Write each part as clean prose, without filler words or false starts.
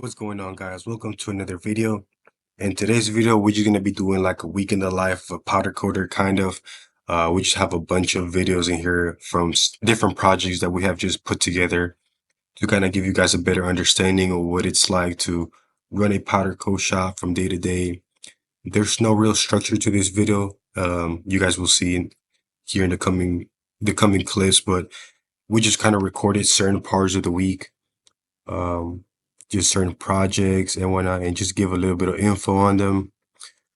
What's going on, guys? Welcome to another video. In today's video, we're just gonna be doing like a week in the life of a powder coater, kind of. We just have a bunch of videos in here from different projects that we have just put together to kind of give you guys a better understanding of what it's like to run a powder coat shop from day to day. There's no real structure to this video. You guys will see here in the coming clips, but we just kind of recorded certain parts of the week. Um, just certain projects and whatnot, and just give a little bit of info on them,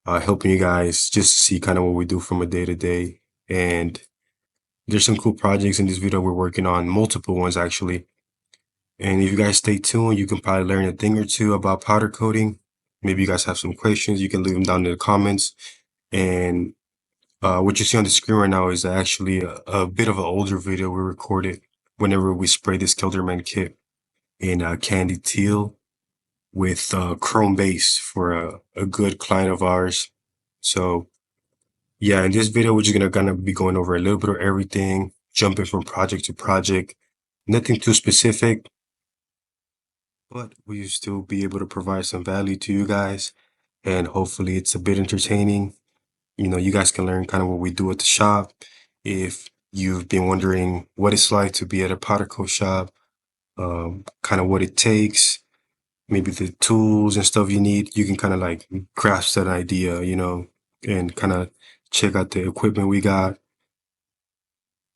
helping you guys just see kind of what we do from a day to day. And there's some cool projects in this video we're working on, multiple ones actually. And if you guys stay tuned, you can probably learn a thing or two about powder coating. Maybe you guys have some questions, you can leave them down in the comments. And what you see on the screen right now is actually a bit of an older video we recorded whenever we sprayed this Kilderman kit in candy teal with chrome base for a good client of ours. So yeah, in this video, we're just gonna be going over a little bit of everything, jumping from project to project, nothing too specific, but we'll still be able to provide some value to you guys. And hopefully it's a bit entertaining. You know, you guys can learn kind of what we do at the shop. If you've been wondering what it's like to be at a powder coat shop, kind of what it takes, maybe the tools and stuff you need, you can kind of like grasp that idea, and kind of check out the equipment we got.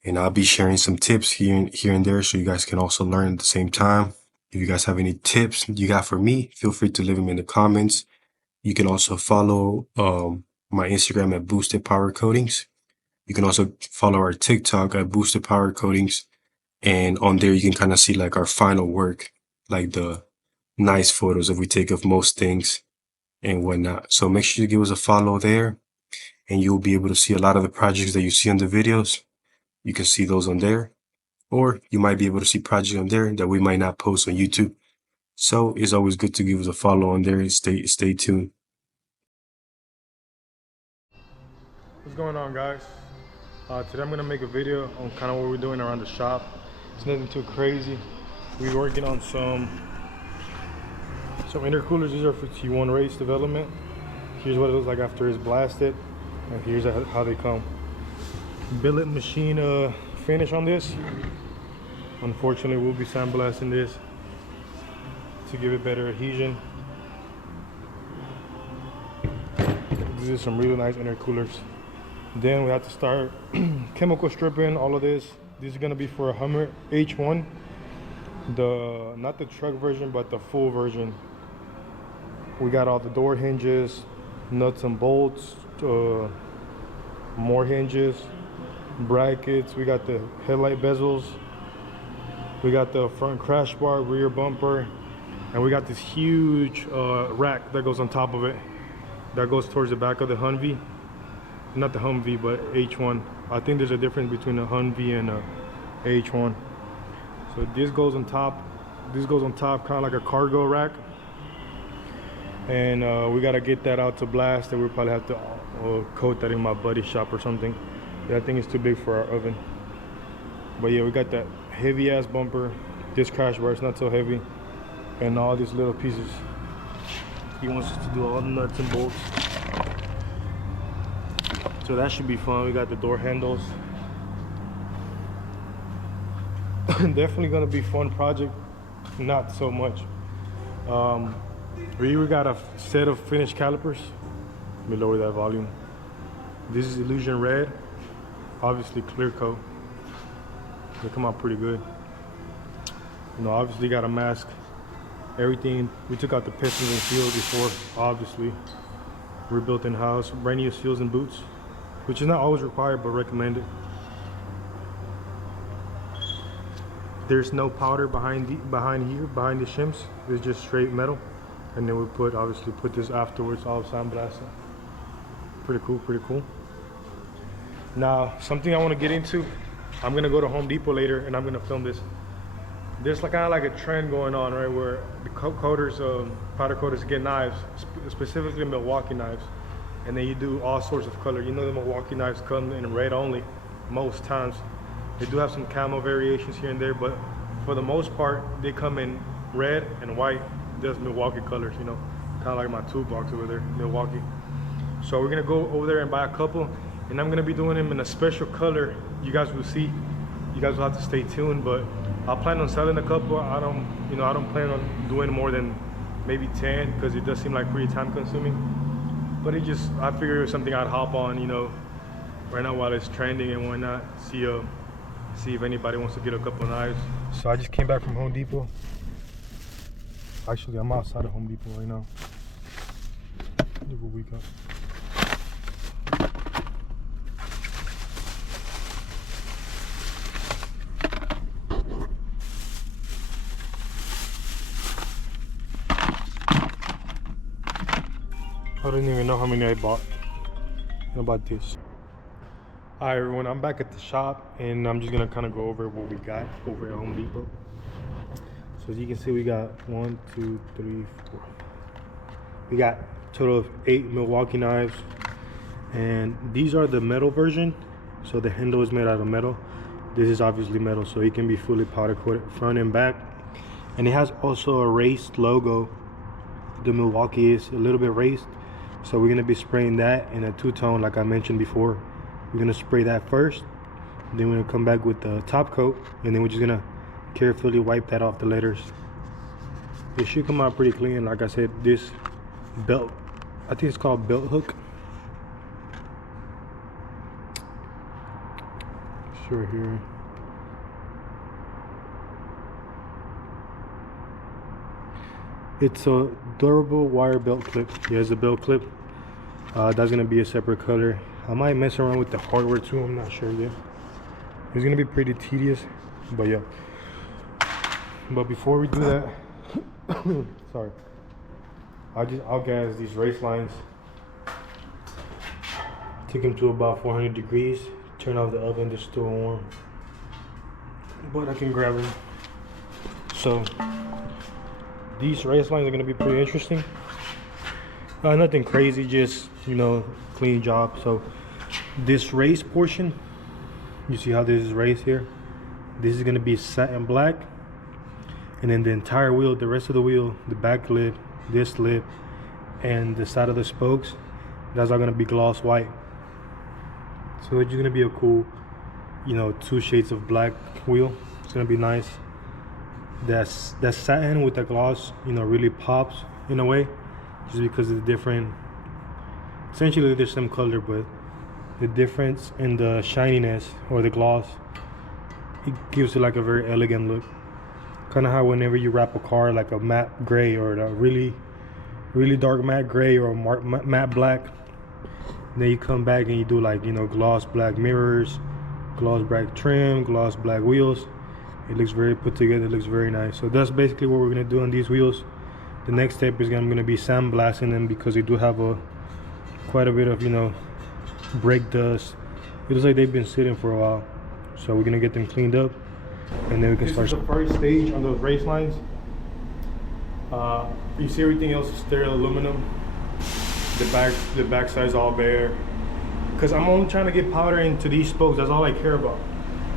And I'll be sharing some tips here and there so you guys can also learn at the same time. If you guys have any tips you got for me, feel free to leave them in the comments. You can also follow my Instagram at Boosted Power Coatings. You can also follow our TikTok at Boosted Power Coatings. And on there, you can kind of see like our final work, like the nice photos that we take of most things and whatnot. So make sure you give us a follow there, and you'll be able to see a lot of the projects that you see on the videos. You can see those on there, or you might be able to see projects on there that we might not post on YouTube. So it's always good to give us a follow on there and stay tuned. What's going on, guys? Today I'm gonna make a video on kind of what we're doing around the shop. It's nothing too crazy. We're working on some intercoolers. These are for T1 race development. Here's what it looks like after it's blasted, and here's how they come. Billet machine finish on this. Unfortunately, we'll be sandblasting this to give it better adhesion. These are some really nice intercoolers. Then we have to start chemical stripping all of this. This is gonna be for a Hummer H1, not the truck version, but the full version. We got all the door hinges, nuts and bolts, more hinges, brackets. We got the headlight bezels. We got the front crash bar, rear bumper, and we got this huge rack that goes on top of it. That goes towards the back of the Humvee. Not the Humvee, but H1. I think there's a difference between a Humvee and a H1. So this goes on top. This goes on top, kind of like a cargo rack. And we gotta get that out to blast, and we'll probably have to coat that in my buddy's shop or something. Yeah, I think it's too big for our oven. But yeah, we got that heavy ass bumper. This crash bar is not so heavy, and all these little pieces. He wants us to do all the nuts and bolts. So that should be fun. We got the door handles. Definitely gonna be fun project. Not so much. We even got a set of finished calipers. Let me lower that volume. This is Illusion Red. Obviously clear coat. They come out pretty good. Obviously got a mask. Everything. We took out the pistons and seals before. Obviously, we're built in house. Brand new seals and boots, which is not always required but recommended. There's no powder behind the shims. It's just straight metal, and then we obviously put this afterwards, all sandblasted. Pretty cool. Now, something I want to get into. I'm gonna go to Home Depot later, and I'm gonna film this. There's kind of like a trend going on, right, where the coaters, powder coaters, get knives, specifically Milwaukee knives, and then you do all sorts of color. The Milwaukee knives come in red only most times. They do have some camo variations here and there, but for the most part, they come in red and white. does Milwaukee colors, you know, kind of like my toolbox over there, Milwaukee. So we're gonna go over there and buy a couple, and I'm gonna be doing them in a special color. You guys will see. You guys will have to stay tuned, but I plan on selling a couple. I don't plan on doing more than maybe 10 because it does seem like pretty time consuming. But I figured it was something I'd hop on, you know, right now while it's trending, and why not see if anybody wants to get a couple of knives. So I just came back from Home Depot. Actually, I'm outside of Home Depot right now. Look what we got. I don't even know how many I bought. How about this? Alright everyone, I'm back at the shop, and I'm just gonna kind of go over what we got over at Home Depot. So as you can see, we got 1, 2, 3, 4. We got a total of 8 Milwaukee knives, and these are the metal version. So the handle is made out of metal. This is obviously metal, so it can be fully powder coated front and back. And it has also a raised logo. The Milwaukee is a little bit raised. So we're gonna be spraying that in a two-tone, like I mentioned before. We're gonna spray that first, then we're gonna come back with the top coat, and then we're just gonna carefully wipe that off the letters. It should come out pretty clean. Like I said, this belt, I think it's called belt hook. Sure here. It's a durable wire belt clip. Here's a belt clip. That's gonna be a separate color. I might mess around with the hardware too, I'm not sure yet. It's gonna be pretty tedious, but yeah. But before we do that, sorry, I'll gas these race lines. Take them to about 400 degrees. Turn off the oven, they're still warm. But I can grab them. So these race lines are gonna be pretty interesting. Nothing crazy, just, you know, clean job. So this race portion, you see how this is raised here? This is gonna be satin black. And then the entire wheel, the rest of the wheel, the back lip, this lip, and the side of the spokes, that's all gonna be gloss white. So it's gonna be a cool, you know, 2 shades of black wheel. It's gonna be nice. That satin with the gloss, you know, really pops in a way, just because of the different, essentially they're the same color, but the difference in the shininess or the gloss, it gives it like a very elegant look. Kind of how whenever you wrap a car like a matte gray or a really dark matte gray or a matte black, then you come back and you do, like, you know, gloss black mirrors, gloss black trim, gloss black wheels. It looks very put together, it looks very nice. So that's basically what we're gonna do on these wheels. The next step is I'm gonna be sandblasting them because they do have quite a bit of, you know, brake dust. It looks like they've been sitting for a while. So we're gonna get them cleaned up, and then we can start. This is the first stage on those race lines. You see everything else is sterile aluminum. The back side's all bare. Because I'm only trying to get powder into these spokes. That's all I care about.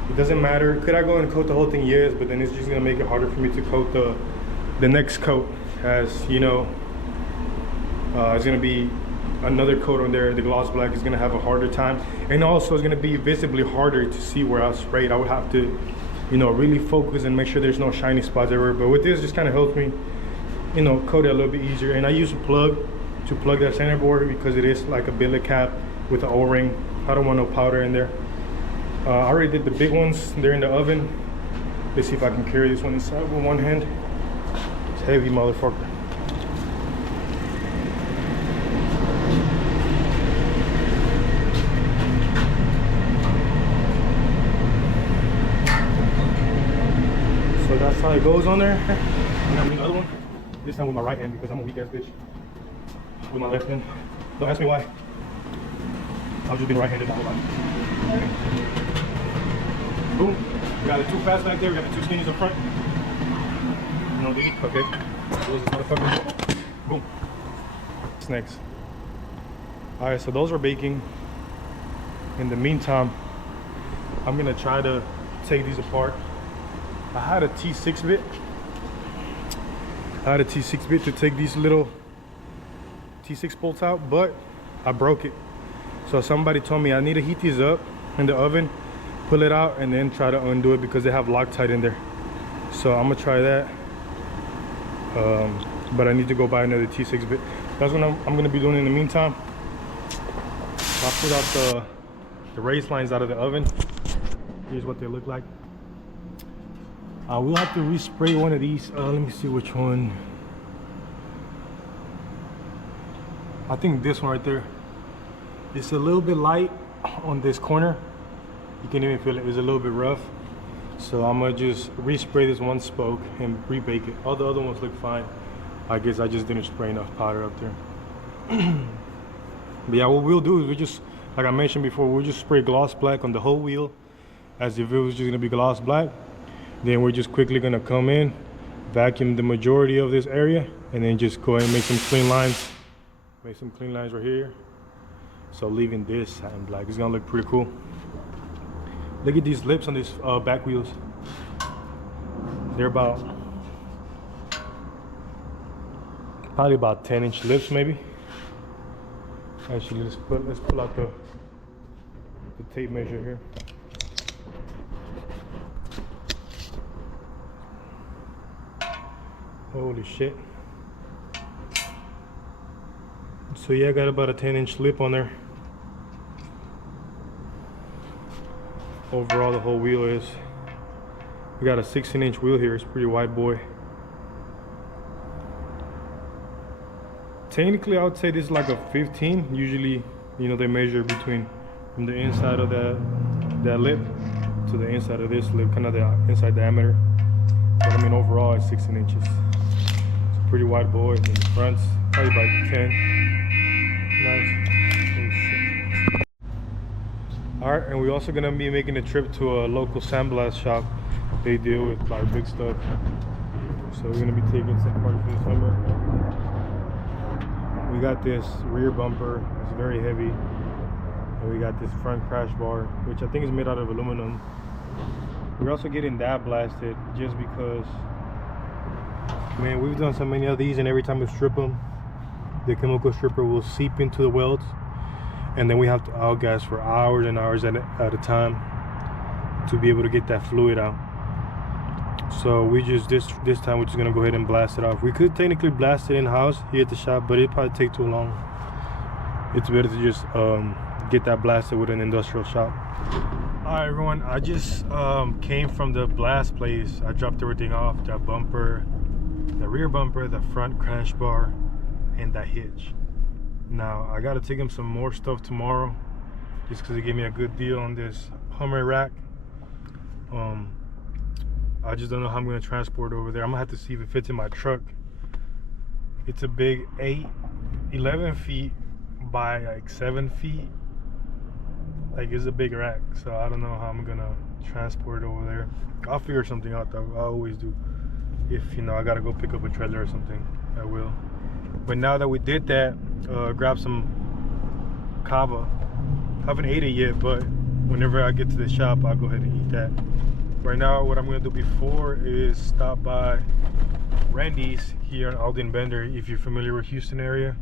It doesn't matter. Could I go and coat the whole thing? Yes, but then it's just gonna make it harder for me to coat the next coat. As you know, it's gonna be another coat on there. The gloss black is gonna have a harder time, and also it's gonna be visibly harder to see where I sprayed. I would have to, you know, really focus and make sure there's no shiny spots everywhere. But with this, just kind of helps me, you know, coat it a little bit easier. And I use a plug to plug that center board because it is like a billet cap with an O-ring. I don't want no powder in there. I already did the big ones. They're in the oven. Let's see if I can carry this one inside with one hand. It's heavy, motherfucker. So that's how it goes on there. I'm gonna bring another one. This time with my right hand because I'm a weak ass bitch. With my left hand. Don't ask me why. I've just been right-handed my whole life. Boom. We got the 2 fast back there. We got the 2 skinnies up front. No diggy. Okay. Close this motherfucker. Boom. What's next? Alright, so those are baking. In the meantime, I'm gonna try to take these apart. I had a T6 bit. I had a T6 bit to take these little T6 bolts out, but I broke it. So somebody told me I need to heat these up in the oven, pull it out, and then try to undo it because they have Loctite in there. So I'm gonna try that. But I need to go buy another T6 bit. That's what I'm gonna be doing in the meantime. I'll put out the race lines out of the oven. Here's what they look like. We'll have to respray one of these. Let me see which one. I think this one right there. It's a little bit light on this corner. You can even feel it. It's a little bit rough. So I'm gonna just respray this one spoke and rebake it. All the other ones look fine. I guess I just didn't spray enough powder up there. But yeah, what we'll do is we just, like I mentioned before, we'll just spray gloss black on the whole wheel as if it was just gonna be gloss black. Then we're just quickly gonna come in, vacuum the majority of this area, and then just go ahead and make some clean lines. Make some clean lines right here. So leaving this satin black, it's gonna look pretty cool. Look at these lips on these back wheels. They're probably about 10-inch lips maybe. Actually, let's pull out the tape measure here. Holy shit. So yeah, I got about a 10-inch lip on there. Overall, the whole wheel is, we got a 16-inch wheel here. It's pretty wide, boy. Technically, I would say this is like a 15. Usually, you know, they measure between from the inside of that lip to the inside of this lip, kind of the inside diameter. But I mean, overall, it's 16 inches. It's a pretty wide boy. In the front's probably about 10. Nice. Oh, shit. All right, and we're also gonna be making a trip to a local sandblast shop. They deal with like big stuff. So we're gonna be taking some parts from the summer. We got this rear bumper, it's very heavy. And we got this front crash bar, which I think is made out of aluminum. We're also getting that blasted just because, man, we've done so many of these, and every time we strip them, the chemical stripper will seep into the welds, and then we have to outgas for hours and hours at a time to be able to get that fluid out. So we just, this time we're just gonna go ahead and blast it off. We could technically blast it in-house here at the shop, but it'd probably take too long. It's better to just get that blasted with an industrial shop. All right, everyone, I just came from the blast place. I dropped everything off, that bumper, the rear bumper, the front crash bar, and that hitch. Now, I gotta take him some more stuff tomorrow, just because they gave me a good deal on this Hummer rack. I just don't know how I'm gonna transport it over there. I'm gonna have to see if it fits in my truck. It's a big 11 feet by like 7 feet. Like, it's a big rack, so I don't know how I'm gonna transport it over there. I'll figure something out though. I always do. If, you know, I gotta go pick up a trailer or something, I will. But now that we did that, grab some kava. I haven't ate it yet, but whenever I get to the shop, I'll go ahead and eat that. Right now, what I'm gonna do before is stop by Randy's here in Alden Bender. If you're familiar with Houston area,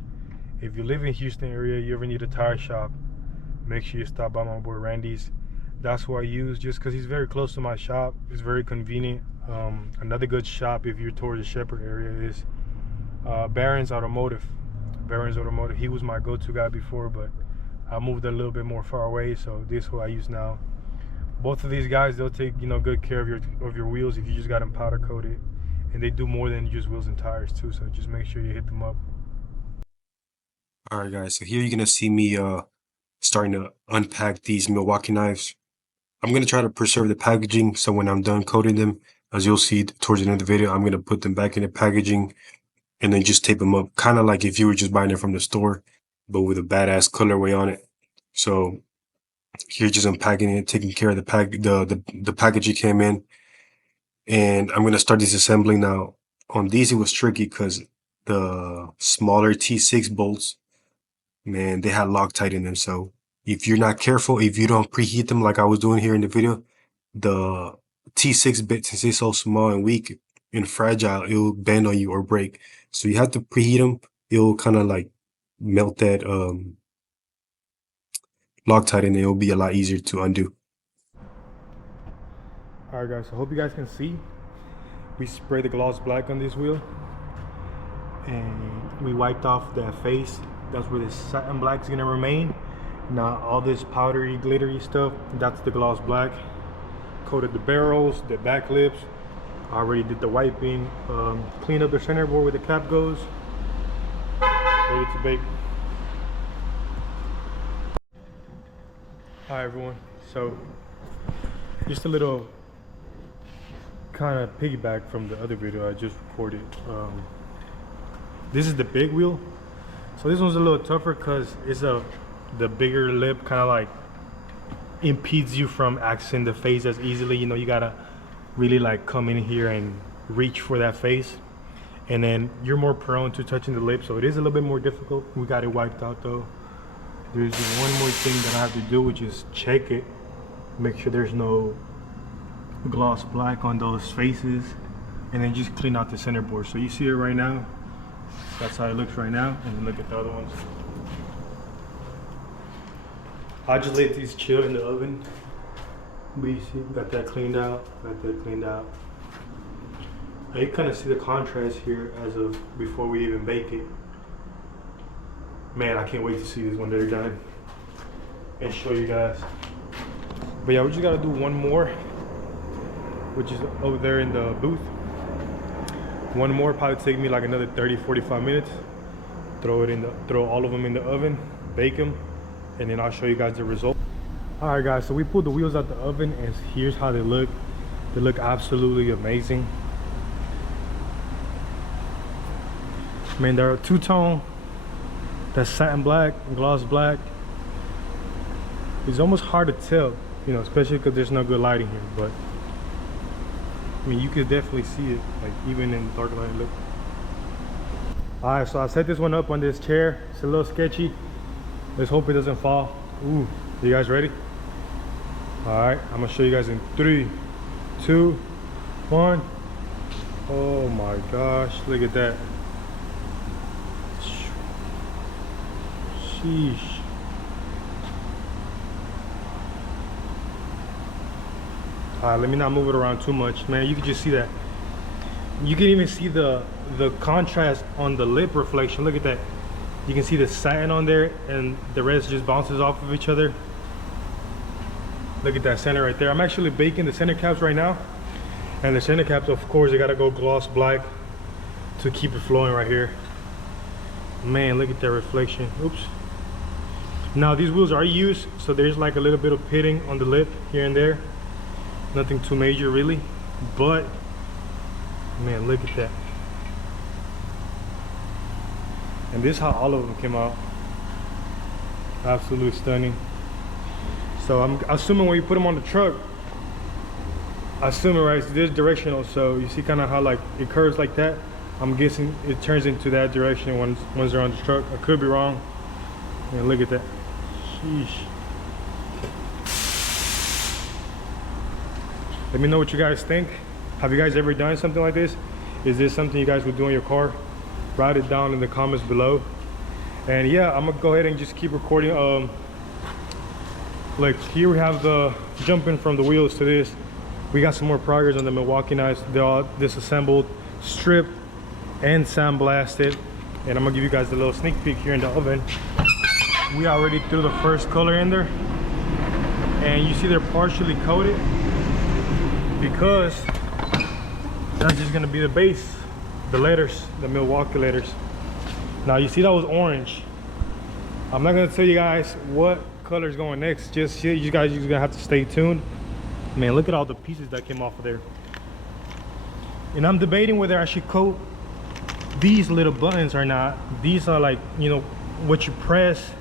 if you live in Houston area, you ever need a tire shop, make sure you stop by my boy Randy's. That's who I use, just because he's very close to my shop. It's very convenient. Another good shop if you're towards the Shepherd area is Barron's Automotive. Barron's Automotive. He was my go-to guy before, but I moved a little bit more far away, so this is who I use now. Both of these guys, they'll take, you know, good care of your wheels if you just got them powder coated, and they do more than just wheels and tires too. So just make sure you hit them up. All right, guys. So here you're gonna see me starting to unpack these Milwaukee knives. I'm gonna try to preserve the packaging, so when I'm done coating them, as you'll see towards the end of the video, I'm gonna put them back in the packaging and then just tape them up, kind of like if you were just buying it from the store, but with a badass colorway on it. So here, just unpacking it, taking care of the package it came in, and I'm gonna start disassembling now. On these, it was tricky because the smaller T6 bolts, man, they had Loctite in them. So if you're not careful, if you don't preheat them like I was doing here in the video, the T6 bit, since it's so small and weak, and fragile, it'll bend on you or break. So you have to preheat them. It'll kind of like melt that Loctite, and it'll be a lot easier to undo. All right, guys. So I hope you guys can see. We sprayed the gloss black on this wheel, and we wiped off that face. That's where the satin black is gonna remain. Now all this powdery, glittery stuff, that's the gloss black. Coated the barrels, the back lips. Already did the wiping. Cleaned up the center board where the cap goes. Ready to bake. Hi everyone. So just a little kind of piggyback from the other video I just recorded. This is the big wheel. So this one's a little tougher because it's the bigger lip kind of like impedes you from accessing the face as easily. You know, you gotta really like come in here and reach for that face, and then you're more prone to touching the lip, so it is a little bit more difficult. We got it wiped out though. There's one more thing that I have to do, which is check it, make sure there's no gloss black on those faces, and then just clean out the center board. So you see it right now, that's how it looks right now, and then look at the other ones. I just let these chill in the oven. But you see, got that cleaned out, got that cleaned out. Now you kind of see the contrast here as of before we even bake it. Man, I can't wait to see this when they're done and show you guys. But yeah, we just gotta do one more, which is over there in the booth. One more probably take me like another 30-45 minutes. Throw all of them in the oven, bake them, and then I'll show you guys the result. All right guys, so we pulled the wheels out the oven, and here's how they look. They look absolutely amazing. Man, they're a two-tone. That's satin black, gloss black. It's almost hard to tell, you know, especially because there's no good lighting here, but I mean, you could definitely see it, like even in dark light. Look. All right, so I set this one up on this chair. It's a little sketchy. Let's hope it doesn't fall. Ooh, you guys ready? All right, I'm gonna show you guys in 3, 2, 1. Oh my gosh, look at that. Sheesh. All right, let me not move it around too much. Man, you can just see that. You can even see the contrast on the lip reflection. Look at that. You can see the satin on there, and the rest just bounces off of each other. Look at that center right there. I'm actually baking the center caps right now. And the center caps, of course, they gotta go gloss black to keep it flowing right here. Man, look at that reflection. Oops. Now these wheels are used, so there's like a little bit of pitting on the lip here and there. Nothing too major really, but man, look at that. And this is how all of them came out. Absolutely stunning. So I'm assuming when you put them on the truck, assuming, right, so this is directional, so you see kind of how like it curves like that. I'm guessing it turns into that direction once they're on the truck. I could be wrong. And look at that. Sheesh. Let me know what you guys think. Have you guys ever done something like this? Is this something you guys would do in your car? Write it down in the comments below. And yeah, I'm gonna go ahead and just keep recording. Like here we have the jumping from the wheels to this. We got some more progress on the Milwaukee knives. They're all disassembled, stripped, and sandblasted. And I'm gonna give you guys a little sneak peek here in the oven. We already threw the first color in there, and you see they're partially coated because that's just gonna be the base, the letters, the Milwaukee letters. Now you see that was orange. I'm not gonna tell you guys what color is going next. Just you guys are gonna have to stay tuned. Man, look at all the pieces that came off of there. And I'm debating whether I should coat these little buttons or not. These are like, you know, what you press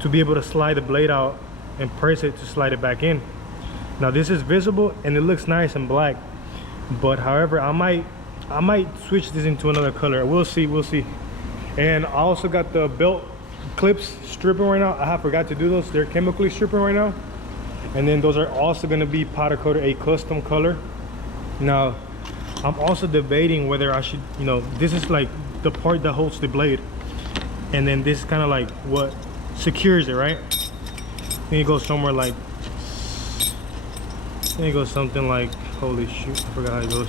to be able to slide the blade out and press it to slide it back in. Now this is visible and it looks nice and black, but however I might switch this into another color. We'll see. And I also got the belt clips stripping right now. I forgot to do those. They're chemically stripping right now, and then those are also going to be powder coated a custom color. Now I'm also debating whether I should, you know, this is like the part that holds the blade, and then this is kind of like what secures it, right? Then it goes somewhere like, then it goes something like, holy shoot, I forgot how it goes.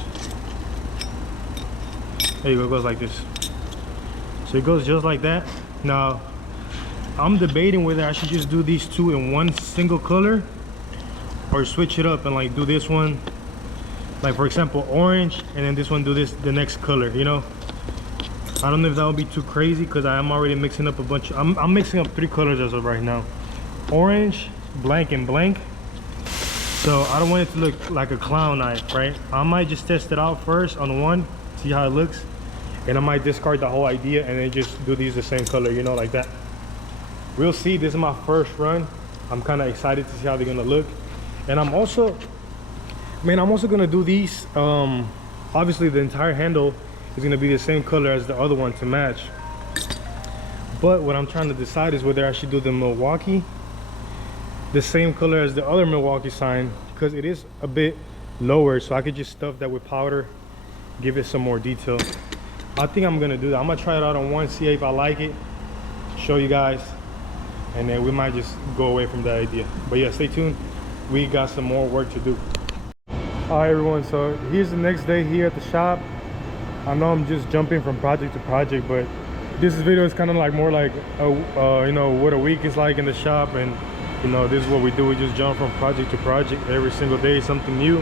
There you go, it goes like this. So it goes just like that. Now, I'm debating whether I should just do these two in one single color or switch it up and like do this one, like for example, orange, and then this one do this, the next color, you know? I don't know if that would be too crazy because I am already mixing up a bunch of, I'm mixing up 3 colors as of right now. Orange, blank, and blank. So I don't want it to look like a clown knife, right? I might just test it out first on one, see how it looks. And I might discard the whole idea and then just do these the same color, you know, like that. We'll see. This is my first run. I'm kind of excited to see how they're gonna look. And I'm also gonna do these. Obviously the entire handle is gonna be the same color as the other one to match. But what I'm trying to decide is whether I should do the Milwaukee the same color as the other Milwaukee sign, because it is a bit lower, so I could just stuff that with powder, give it some more detail. I think I'm gonna do that. I'm gonna try it out on one, see if I like it, show you guys, and then we might just go away from that idea. But yeah, stay tuned. We got some more work to do. All right, everyone, so here's the next day here at the shop. I know I'm just jumping from project to project, but this video is kind of like more like you know, what a week is like in the shop. And you know, this is what we do. We just jump from project to project every single day, something new.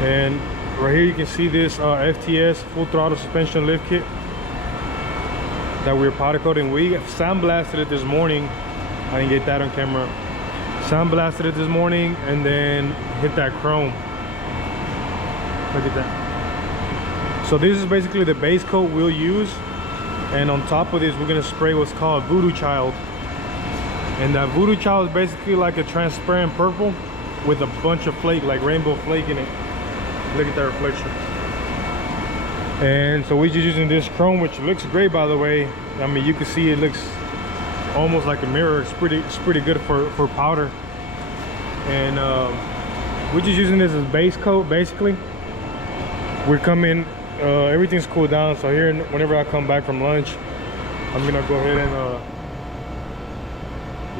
And right here you can see this FTS full throttle suspension lift kit that we're powder coating. We sandblasted it this morning. I didn't get that on camera. Sandblasted it this morning and then hit that chrome. Look at that. So this is basically the base coat we'll use, and on top of this we're gonna spray what's called Voodoo Child. And that Voodoo Child is basically like a transparent purple with a bunch of flake, like rainbow flake in it. Look at that reflection. And so we're just using this chrome, which looks great, by the way. I mean, you can see it looks almost like a mirror. It's pretty good for powder. And we're just using this as base coat, basically. We're coming, everything's cooled down. So here, whenever I come back from lunch, I'm gonna go ahead and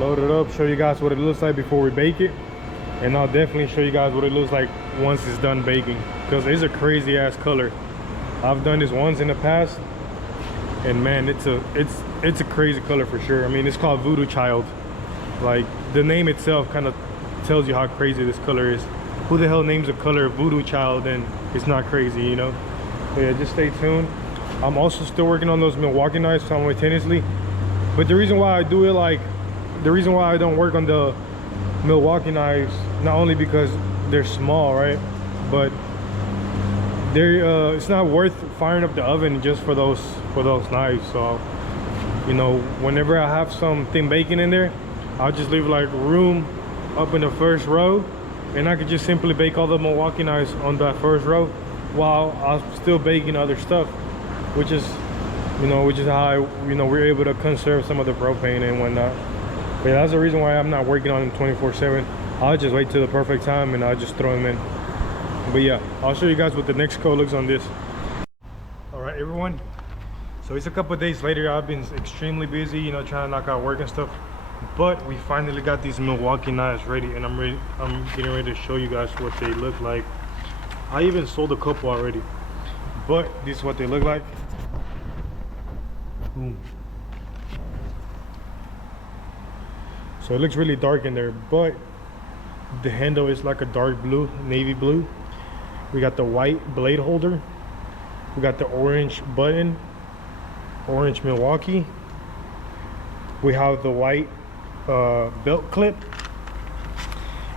load it up, show you guys what it looks like before we bake it. And I'll definitely show you guys what it looks like once it's done baking, because it's a crazy ass color. I've done this once in the past, and man, it's a crazy color for sure. I mean, it's called Voodoo Child. Like, the name itself kind of tells you how crazy this color is. Who the hell names a color Voodoo Child and it's not crazy, you know? But yeah, just stay tuned. I'm also still working on those Milwaukee knives simultaneously. But the reason why I do it, like, the reason why I don't work on the Milwaukee knives, not only because they're small, right, but they're it's not worth firing up the oven just for those knives. So, you know, whenever I have something baking in there, I'll just leave like room up in the first row, and I could just simply bake all the Milwaukee knives on that first row while I'm still baking other stuff, which is how we're able to conserve some of the propane and whatnot. But yeah, that's the reason why I'm not working on them 24/7. I'll just wait till the perfect time and I'll just throw them in. But yeah, I'll show you guys what the next coat looks on this. All right, everyone. So it's a couple of days later. I've been extremely busy, you know, trying to knock out work and stuff. But we finally got these Milwaukee knives ready, and I'm getting ready to show you guys what they look like. I even sold a couple already, but this is what they look like. Boom. So it looks really dark in there, but the handle is like a dark blue, navy blue. We got the white blade holder. We got the orange button, orange Milwaukee. We have the white belt clip.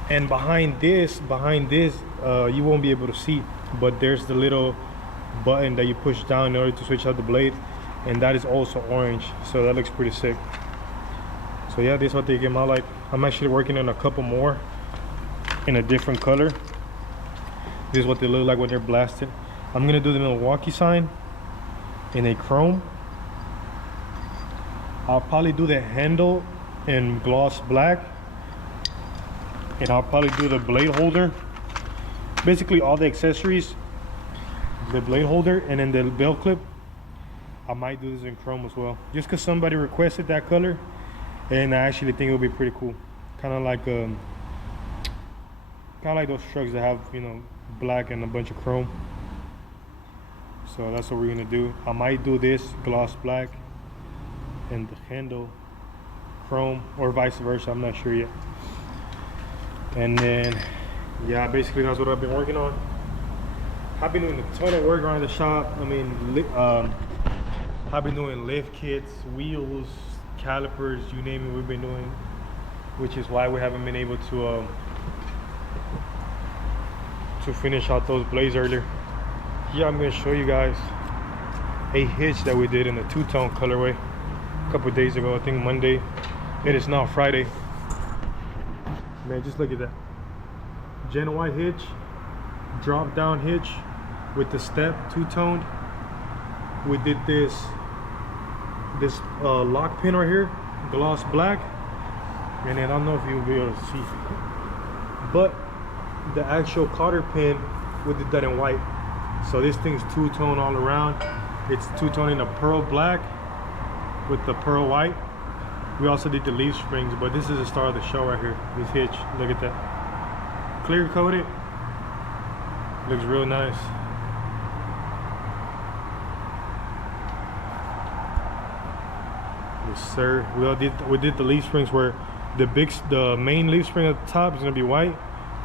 And behind this, you won't be able to see, but there's the little button that you push down in order to switch out the blade, and that is also orange. So that looks pretty sick. So yeah, this is what they came out like. I'm actually working on a couple more in a different color. This is what they look like when they're blasted. I'm gonna do the Milwaukee sign in a chrome. I'll probably do the handle in gloss black, and I'll probably do the blade holder, basically all the accessories the blade holder, and then the belt clip. I might do this in chrome as well, just because somebody requested that color, and I actually think it would be pretty cool. Kind of like those trucks that have, you know, black and a bunch of chrome. So that's what we're gonna do. I might do this gloss black and the handle chrome, or vice versa. I'm not sure yet. And then, yeah, basically that's what I've been working on. I've been doing a ton of work around the shop. I mean, I've been doing lift kits, wheels, calipers, you name it, we've been doing, which is why we haven't been able to finish out those blades earlier. Yeah, I'm gonna show you guys a hitch that we did in a two-tone colorway a couple of days ago. I think Monday. It is now Friday. Man, just look at that. Gen Y hitch, drop down hitch with the step, two-toned. We did this lock pin right here, gloss black, and then I don't know if you'll be able to see, but the actual cotter pin, we did that in white. So this thing's two-tone all around. It's two-tone in a pearl black with the pearl white. We also did the leaf springs, but this is the star of the show right here, this hitch. Look at that. Clear coated. Looks real nice. Yes, sir. We did the leaf springs where the main leaf spring at the top is gonna be white,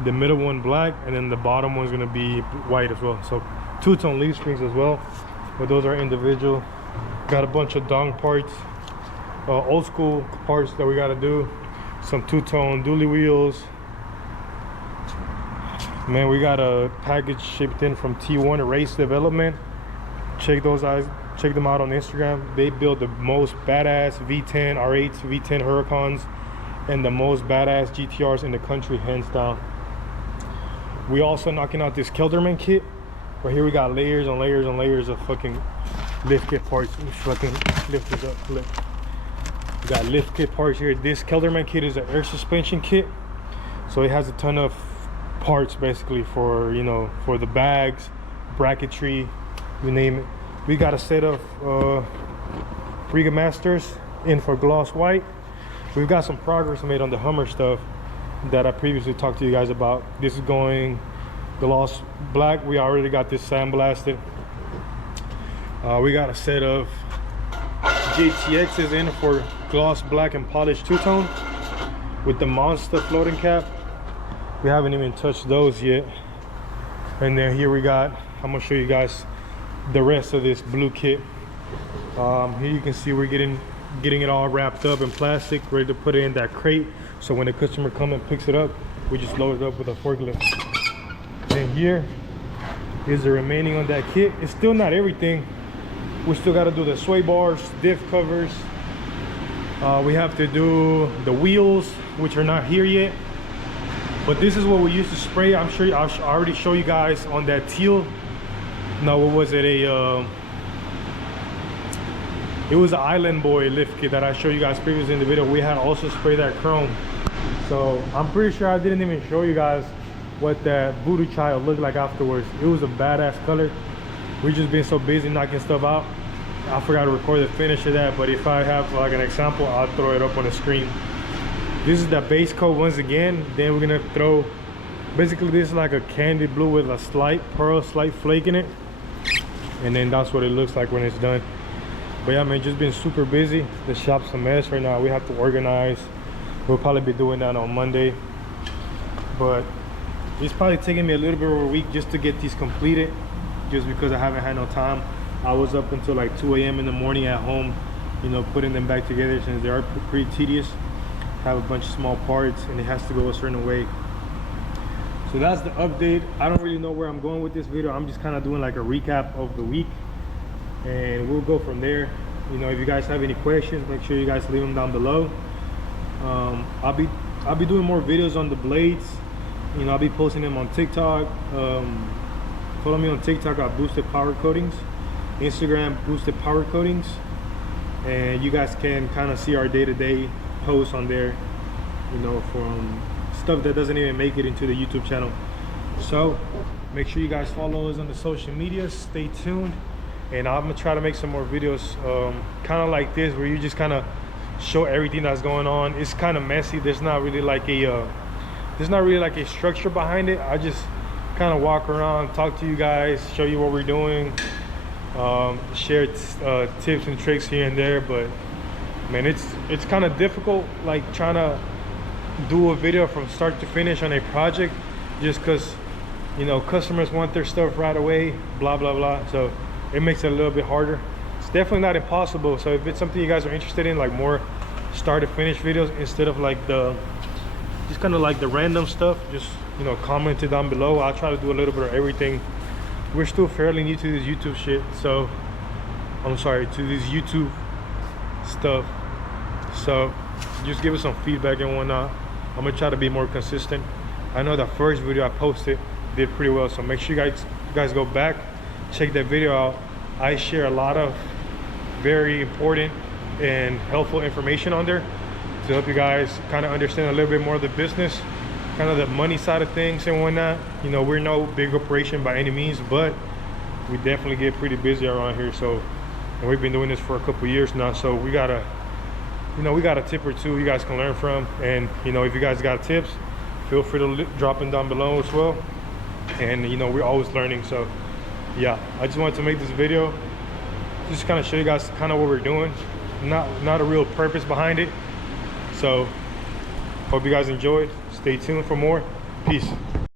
the middle one black, and then the bottom one's gonna be white as well. So two-tone leaf springs as well, but those are individual. Got a bunch of dong parts, old school parts that we got to do. Some two-tone dually wheels. Man, we got a package shipped in from T1 Race Development. Check them out on Instagram. They build the most badass V10 R8s, V10 Huracans, and the most badass GTRs in the country, hands down. We also knocking out this Kelderman kit. But here we got layers on layers on layers of fucking lift kit parts. Let me fucking lift this up. Look. We got lift kit parts here. This Kelderman kit is an air suspension kit. So it has a ton of parts basically for, you know, for the bags, bracketry, you name it. We got a set of Riga Masters in for gloss white. We've got some progress made on the Hummer stuff that I previously talked to you guys about. This is going gloss black. We already got this sandblasted. We got a set of JTXs in for gloss black and polished two-tone with the Monster floating cap. We haven't even touched those yet. And then here we got, I'm gonna show you guys the rest of this blue kit. Here you can see we're getting it all wrapped up in plastic, ready to put it in that crate. So when the customer comes and picks it up, we just load it up with a forklift. And here is the remaining on that kit. It's still not everything. We still got to do the sway bars, diff covers. We have to do the wheels, which are not here yet. But this is what we used to spray. I'm sure I already showed you guys on that teal. No, what was it? It was an Island Boy lift kit that I showed you guys previously in the video. We had also sprayed that chrome. So I'm pretty sure I didn't even show you guys what that Voodoo Child looked like afterwards. It was a badass color. We just been so busy knocking stuff out. I forgot to record the finish of that, but if I have like an example, I'll throw it up on the screen. This is the base coat once again. Then we're gonna throw, basically this is like a candy blue with a slight pearl, slight flake in it. And then that's what it looks like when it's done. But yeah, man, just been super busy. The shop's a mess right now. We have to organize. We'll probably be doing that on Monday. But it's probably taking me a little bit over a week just to get these completed, just because I haven't had no time. I was up until like 2 a.m. in the morning at home, you know, putting them back together, since they are pretty tedious. Have a bunch of small parts and it has to go a certain way. So that's the update. I don't really know where I'm going with this video. I'm just kind of doing like a recap of the week, and we'll go from there. You know, if you guys have any questions, make sure you guys leave them down below. I'll be doing more videos on the blades. You know, I'll be posting them on TikTok. Follow me on TikTok at Boosted Power Coatings, Instagram Boosted Power Coatings, and you guys can kind of see our day-to-day posts on there, you know, from stuff that doesn't even make it into the YouTube channel. So Make sure you guys follow us on the social media. Stay tuned, and I'm gonna try to make some more videos kind of like this, where you just kind of show everything that's going on. It's kind of messy. There's not really like a structure behind it. I just kind of walk around, talk to you guys, show you what we're doing, share tips and tricks here and there. But man, it's kind of difficult, like trying to do a video from start to finish on a project, just because, you know, customers want their stuff right away, blah blah blah. So it makes it a little bit harder. It's definitely not impossible. So if it's something you guys are interested in, like more start to finish videos instead of like just kind of like the random stuff, just, you know, comment it down below. I'll try to do a little bit of everything. We're still fairly new to this YouTube shit, so I'm sorry, to this YouTube stuff. So just give us some feedback and whatnot. I'm gonna try to be more consistent. I know the first video I posted did pretty well, so make sure you guys go back, check that video out. I share a lot of very important and helpful information on there to help you guys kind of understand a little bit more of the business, kind of the money side of things and whatnot. You know, we're no big operation by any means, but we definitely get pretty busy around here. So, and we've been doing this for a couple years now, so we got a tip or two you guys can learn from. And, you know, if you guys got tips, feel free to drop them down below as well. And, you know, we're always learning. So yeah, I just wanted to make this video, just kind of show you guys kind of what we're doing. Not a real purpose behind it. So hope you guys enjoyed. Stay tuned for more. Peace.